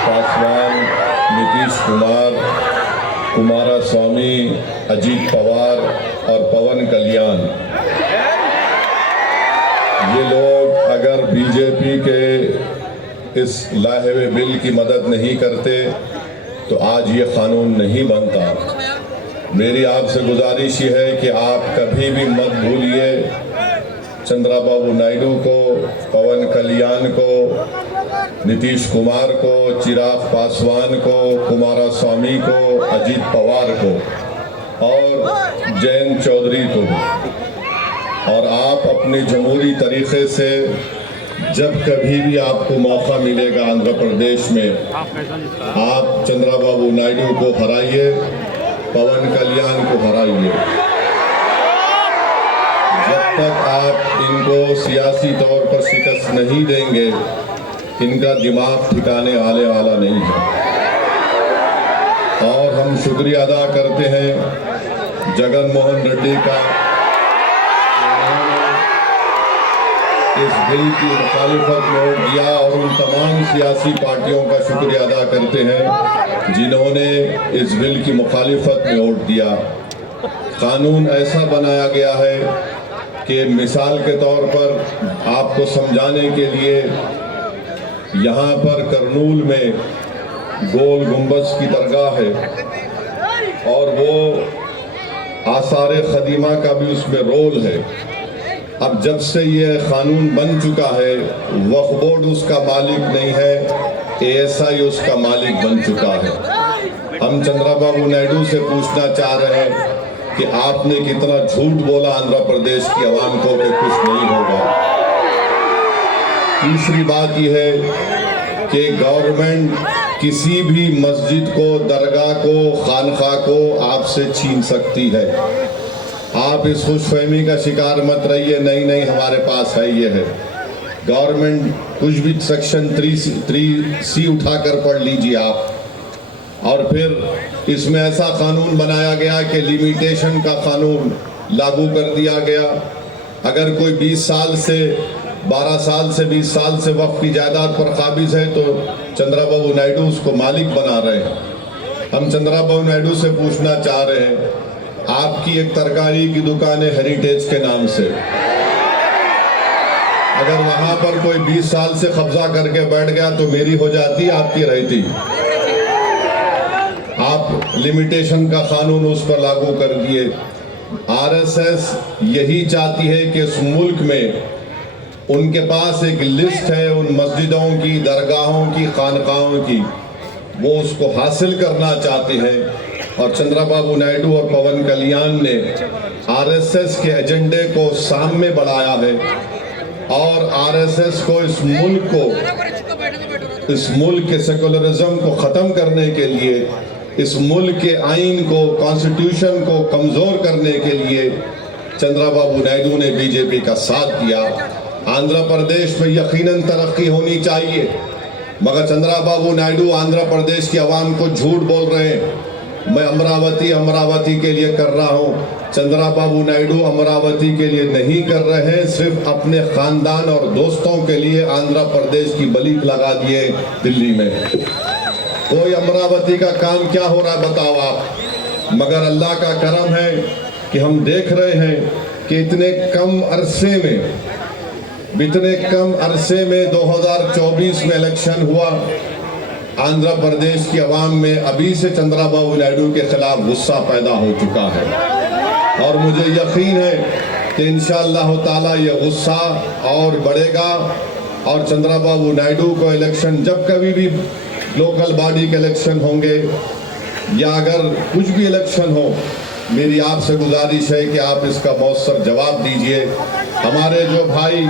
पासवान, नीतीश कुमार, कुमारस्वामी, अजीत पवार और पवन कल्याण, ये लोग अगर बीजेपी के इस लाए हुए बिल की मदद नहीं करते तो आज ये कानून नहीं बनता। मेरी आपसे गुजारिश ये है कि आप कभी भी मत भूलिए चंद्रबाबू नायडू को, पवन कल्याण को, नीतीश कुमार को, चिराग पासवान को, कुमारस्वामी को, अजीत पवार को और जयंत चौधरी को। और आप अपने जमहूरी तरीके से जब कभी भी आपको मौका मिलेगा आंध्र प्रदेश में, आप चंद्रबाबू नायडू को हराइए, पवन कल्याण को हराइए। जब तक आप इनको सियासी तौर पर शिकस्त नहीं देंगे, इनका दिमाग ठिकाने आने वाला नहीं है। और हम शुक्रिया अदा करते हैं जगन मोहन रेड्डी का, इस बिल की मुखालिफत में वोट दिया, और उन तमाम सियासी पार्टियों का शुक्रिया अदा करते हैं जिन्होंने इस बिल की मुखालिफत में वोट दिया। कानून ऐसा बनाया गया है कि मिसाल के तौर पर आपको समझाने के लिए, यहाँ पर करनूल में गोल गुंबज की दरगाह है और वो आसार क़दीमा का भी उसमें रोल है। अब जब से ये कानून बन चुका है, वक्फ बोर्ड उसका मालिक नहीं है, ASI उसका मालिक बन चुका है। हम चंद्रबाबू नायडू से पूछना चाह रहे हैं कि आपने कितना झूठ बोला आंध्र प्रदेश की आवाम को कि कुछ नहीं होगा। तीसरी बात यह है कि गवर्नमेंट किसी भी मस्जिद को, दरगाह को, खानखा को आपसे छीन सकती है। आप इस खुशफहमी का शिकार मत रहिए, नहीं नहीं हमारे पास है, ये है। गवर्नमेंट कुछ भी सेक्शन 3C उठाकर पढ़ लीजिए आप, और फिर इसमें ऐसा कानून बनाया गया कि लिमिटेशन का कानून लागू कर दिया गया। अगर कोई 20 साल से, 12 साल से, 20 साल से वक्फ की जायदाद पर काबिज है तो चंद्रबाबू नायडू उसको मालिक बना रहे हैं। हम चंद्रबाबू नायडू से पूछना चाह रहे हैं, आपकी एक तरकारी की दुकान है हेरिटेज के नाम से, अगर वहां पर कोई 20 साल से कब्जा करके बैठ गया तो मेरी हो जाती, आपकी रहती। आप लिमिटेशन का कानून उस पर लागू कर दिए। RSS यही चाहती है कि इस मुल्क में उनके पास एक लिस्ट है उन मस्जिदों की, दरगाहों की, खानकाहों की, वो उसको हासिल करना चाहते हैं। और चंद्रबाबू नायडू और पवन कल्याण ने RSS के एजेंडे को सामने बढ़ाया है और RSS को इस मुल्क के सेकुलरिज्म को ख़त्म करने के लिए, इस मुल्क के आइन को, कॉन्स्टिट्यूशन को कमज़ोर करने के लिए चंद्रबाबू नायडू ने बीजेपी का साथ दिया। आंध्र प्रदेश में यकीनन तरक्की होनी चाहिए, मगर चंद्रबाबू नायडू आंध्र प्रदेश की आवाम को झूठ बोल रहे हैं। मैं अमरावती के लिए कर रहा हूँ। चंद्रबाबू नायडू अमरावती के लिए नहीं कर रहे हैं, सिर्फ अपने खानदान और दोस्तों के लिए आंध्र प्रदेश की बलीक लगा दिए दिल्ली में। कोई अमरावती का काम क्या हो रहा है बताओ आप। मगर अल्लाह का करम है कि हम देख रहे हैं कि इतने कम अरसे में 2024 में इलेक्शन हुआ, आंध्र प्रदेश की आवाम में अभी से चंद्रबाबू नायडू के खिलाफ गुस्सा पैदा हो चुका है। और मुझे यकीन है कि इंशाअल्लाह ताला ये गुस्सा और बढ़ेगा और चंद्रबाबू नायडू को इलेक्शन, जब कभी भी लोकल बॉडी के इलेक्शन होंगे या अगर कुछ भी इलेक्शन हो, मेरी आपसे गुजारिश है कि आप इसका मौसर जवाब दीजिए। हमारे जो भाई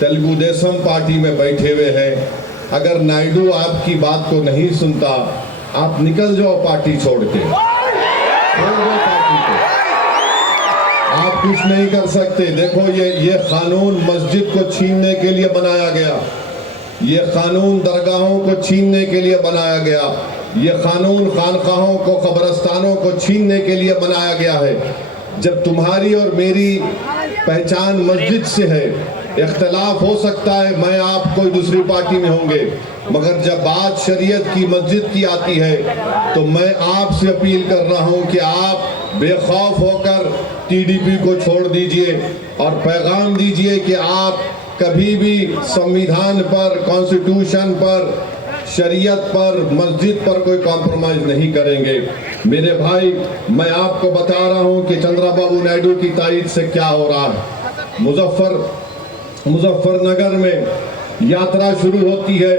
तेलुगु देशम पार्टी में बैठे हुए हैं, अगर नायडू आपकी बात को नहीं सुनता, आप निकल जाओ पार्टी छोड़ के, छोड़ दो पार्टी को, आप कुछ नहीं कर सकते। देखो ये कानून मस्जिद को छीनने के लिए बनाया गया, ये कानून दरगाहों को छीनने के लिए बनाया गया, ये कानून खानकाहों को, कब्रस्तानों को छीनने के लिए बनाया गया है। जब तुम्हारी और मेरी पहचान मस्जिद से है, इख्तलाफ हो सकता है, मैं आप कोई दूसरी पार्टी में होंगे, मगर जब बात शरीयत की, मस्जिद की आती है तो मैं आपसे अपील कर रहा हूं कि आप बेखौफ होकर टीडीपी को छोड़ दीजिए और पैगाम दीजिए कि आप कभी भी संविधान पर, कॉन्स्टिट्यूशन पर, शरीयत पर, मस्जिद पर कोई कॉम्प्रोमाइज नहीं करेंगे। मेरे भाई, मैं आपको बता रहा हूं कि चंद्रबाबू नायडू की तायद से क्या हो रहा है। मुजफ्फरनगर में यात्रा शुरू होती है,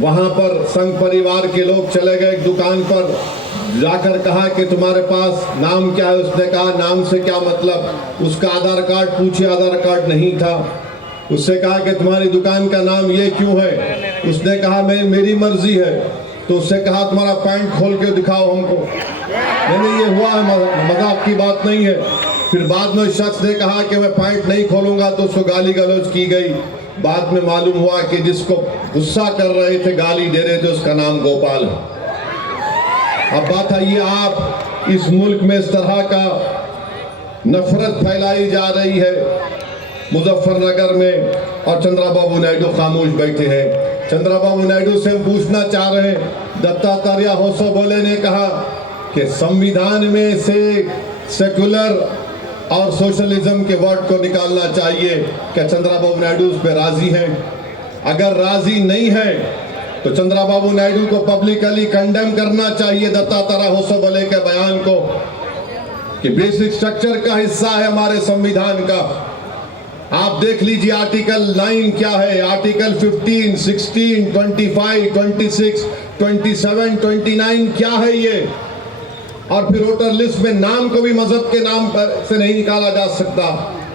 वहां पर संघ परिवार के लोग चले गए एक दुकान पर, जाकर कहा कि तुम्हारे पास नाम क्या है? उसने कहा नाम से क्या मतलब? उसका आधार कार्ड पूछे, आधार कार्ड नहीं था। उससे कहा कि तुम्हारी दुकान का नाम ये क्यों है? उसने कहा मेरी मर्जी है। तो उससे कहा तुम्हारा पैंट खोल के दिखाओ हमको। नहीं, ये हुआ है, मजाक की बात नहीं है। फिर बाद में शख्स ने कहा कि मैं पैंट नहीं खोलूंगा, तो उसको गाली गलौज की गई। बाद में मालूम हुआ कि जिसको गुस्सा कर रहे थे, गाली दे रहे थे, उसका नाम गोपाल है। अब बात आइए, आप इस मुल्क में इस तरह का नफरत फैलाई जा रही है मुजफ्फरनगर में, और चंद्रबाबू नायडू खामोश बैठे हैं। चंद्रबाबू नायडू से हम पूछना चाह रहे हैं, दत्तात्रेय होसोबोले ने कहा कि संविधान में से सेकुलर और सोशलिज्म के वर्ड को निकालना चाहिए। क्या चंद्रबाबू नायडू उस पर राजी हैं? अगर राजी नहीं है तो चंद्रबाबू नायडू को पब्लिकली कंडेम करना चाहिए दत्तात्रेय होसोबोले के बयान को, कि बेसिक स्ट्रक्चर का हिस्सा है हमारे संविधान का। आप देख लीजिए आर्टिकल 9 क्या है, आर्टिकल 15, 16, 25, 26, 27, 29 क्या है ये। और फिर वोटर लिस्ट में नाम को भी मजहब के नाम पर से नहीं निकाला जा सकता।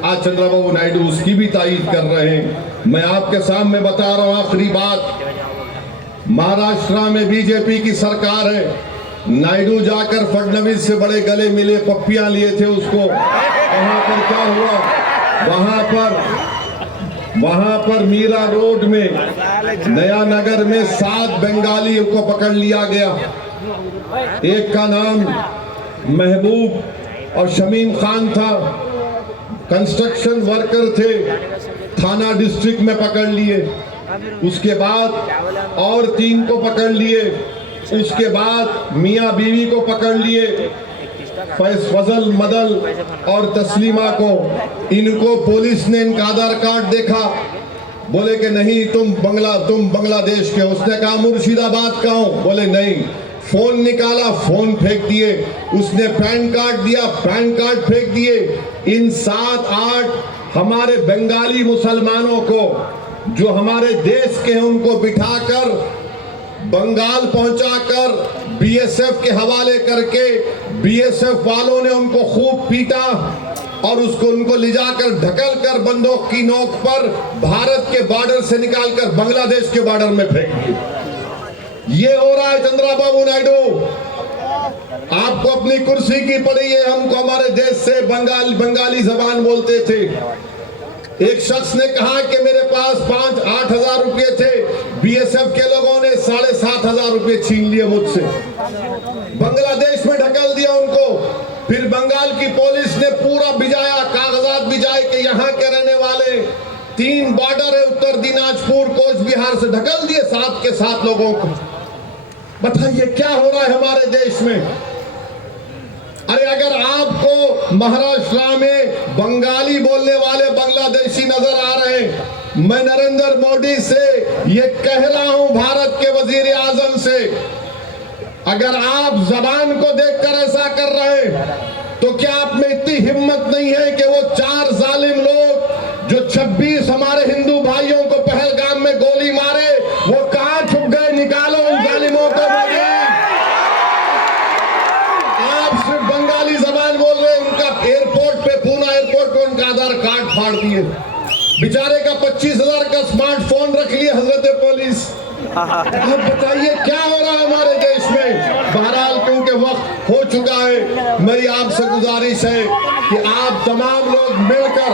आज चंद्रबाबू नायडू उसकी भी तायीद कर रहे हैं। मैं आपके सामने बता रहा हूं आखिरी बात, महाराष्ट्र में बीजेपी की सरकार है। नायडू जाकर फडणवीस से बड़े गले मिले, पप्पियां लिए थे उसको। वहां पर क्या हुआ? वहां पर मीरा रोड में, नया नगर में 7 बंगालियों को पकड़ लिया गया। एक का नाम महबूब और शमीम खान था, कंस्ट्रक्शन वर्कर थे, थाना डिस्ट्रिक्ट में पकड़ लिए। उसके बाद और 3 को पकड़ लिए। उसके बाद मियां बीवी को पकड़ लिए, फजल, मदल और तस्लीमा को। इनको पुलिस ने इनका आधार कार्ड देखा, बोले कि नहीं तुम बांग्लादेश के। उसने कहा मुर्शिदाबाद का हूं, बोले नहीं। फोन निकाला, फोन फेंक दिए। उसने पैन कार्ड दिया, पैन कार्ड फेंक दिए। इन 7-8 हमारे बंगाली मुसलमानों को जो हमारे देश के हैं उनको बिठाकर बंगाल पहुंचाकर बीएसएफ के हवाले करके, बीएसएफ वालों ने उनको खूब पीटा और उनको ले जाकर ढकल कर बंदूक की नोक पर भारत के बॉर्डर से निकालकर बांग्लादेश के बॉर्डर में फेंक दिए। ये हो रहा है चंद्रबाबू नायडू। आपको अपनी कुर्सी की पड़ी है, हमको हमारे देश से बंगाली जबान बोलते थे। एक शख्स ने कहा कि मेरे पास 5-8 हजार रुपए थे, बीएसएफ के लोगों ने 7,500 रुपए छीन लिए मुझसे, बांग्लादेश में ढकल दिया उनको। फिर बंगाल की पुलिस ने पूरा भिजाया, कागजात भिजाए कि यहाँ के रहने वाले 3 बॉर्डर है, उत्तर दिनाजपुर, कोच बिहार से ढकल दिए 7 के 7 लोगों को। बताइए क्या हो रहा है हमारे देश में। अरे अगर आपको महाराष्ट्र में बंगाली बोलने वाले बांग्लादेशी नजर आ रहे हैं, मैं नरेंद्र मोदी से ये कह रहा हूं, भारत के वजीर आजम से, अगर आप जबान को देखकर ऐसा कर रहे हैं तो क्या आप में इतनी हिम्मत नहीं है कि वो 4 जालिम लोग जो 26 हमारे हिंदू भाइयों को पहलगाम में गोली मारे, वो कहां छुप गए? निकालो उन जालिमों को। आप सिर्फ बंगाली जबान बोल रहे हैं। उनका एयरपोर्ट पे, पूना एयरपोर्ट पे उनका आधार कार्ड फाड़ दिए। बेचारे का 25,000 का स्मार्टफोन रख लिया हजरत पुलिस। अब बताइए क्या हो रहा है हमारे देश में। बहरहाल क्योंकि वक्त हो चुका है, मेरी आपसे गुजारिश है कि आप तमाम लोग मिलकर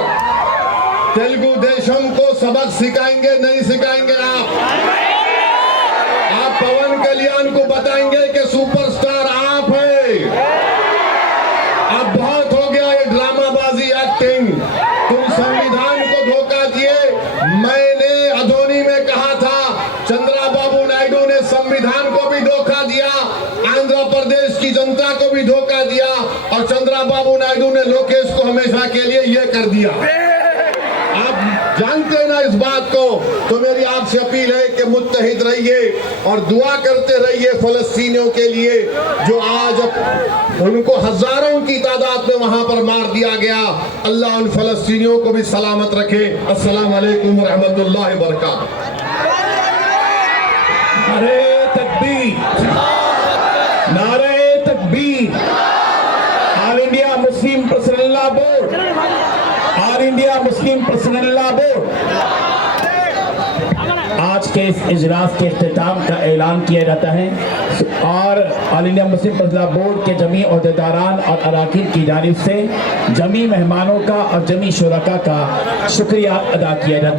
तेलुगु देशम को सबक सिखाएंगे, नहीं सिखाएंगे? आप पवन कल्याण को बताएंगे कि सुपरस्टार आप है। अब बहुत हो गया ये ड्रामाबाजी, एक्टिंग। तुम संविधान को धोखा दिए, चंद्रबाबू नायडू ने संविधान को भी धोखा दिया, आंध्र प्रदेश की जनता को भी धोखा दिया, और चंद्रबाबू नायडू ने लोकेश को हमेशा के लिए यह कर दिया। आप जानते हैं ना इस बात को। तो मेरी आपसे अपील है कि मुत्तहिद रहिए और दुआ करते रहिए फलस्तीनियों के लिए, जो आज उनको हजारों की तादाद में वहां पर मार दिया गया। अल्लाह उन फलस्तीनियों को भी सलामत रखे। अस्सलाम वालेकुम व रहमतुल्लाहि व बरकातहू। नारे तकबीर, नारे तकबीर। All India Muslim personal law board, all India Muslim personal law board आज के इस इजलास के इख्तिताम का ऐलान किया जाता है और all India Muslim personal law board के जमी ओहदेदारान और अराकीन की जानिब से जमी मेहमानों का और जमी शुरका का शुक्रिया अदा किया जाता है।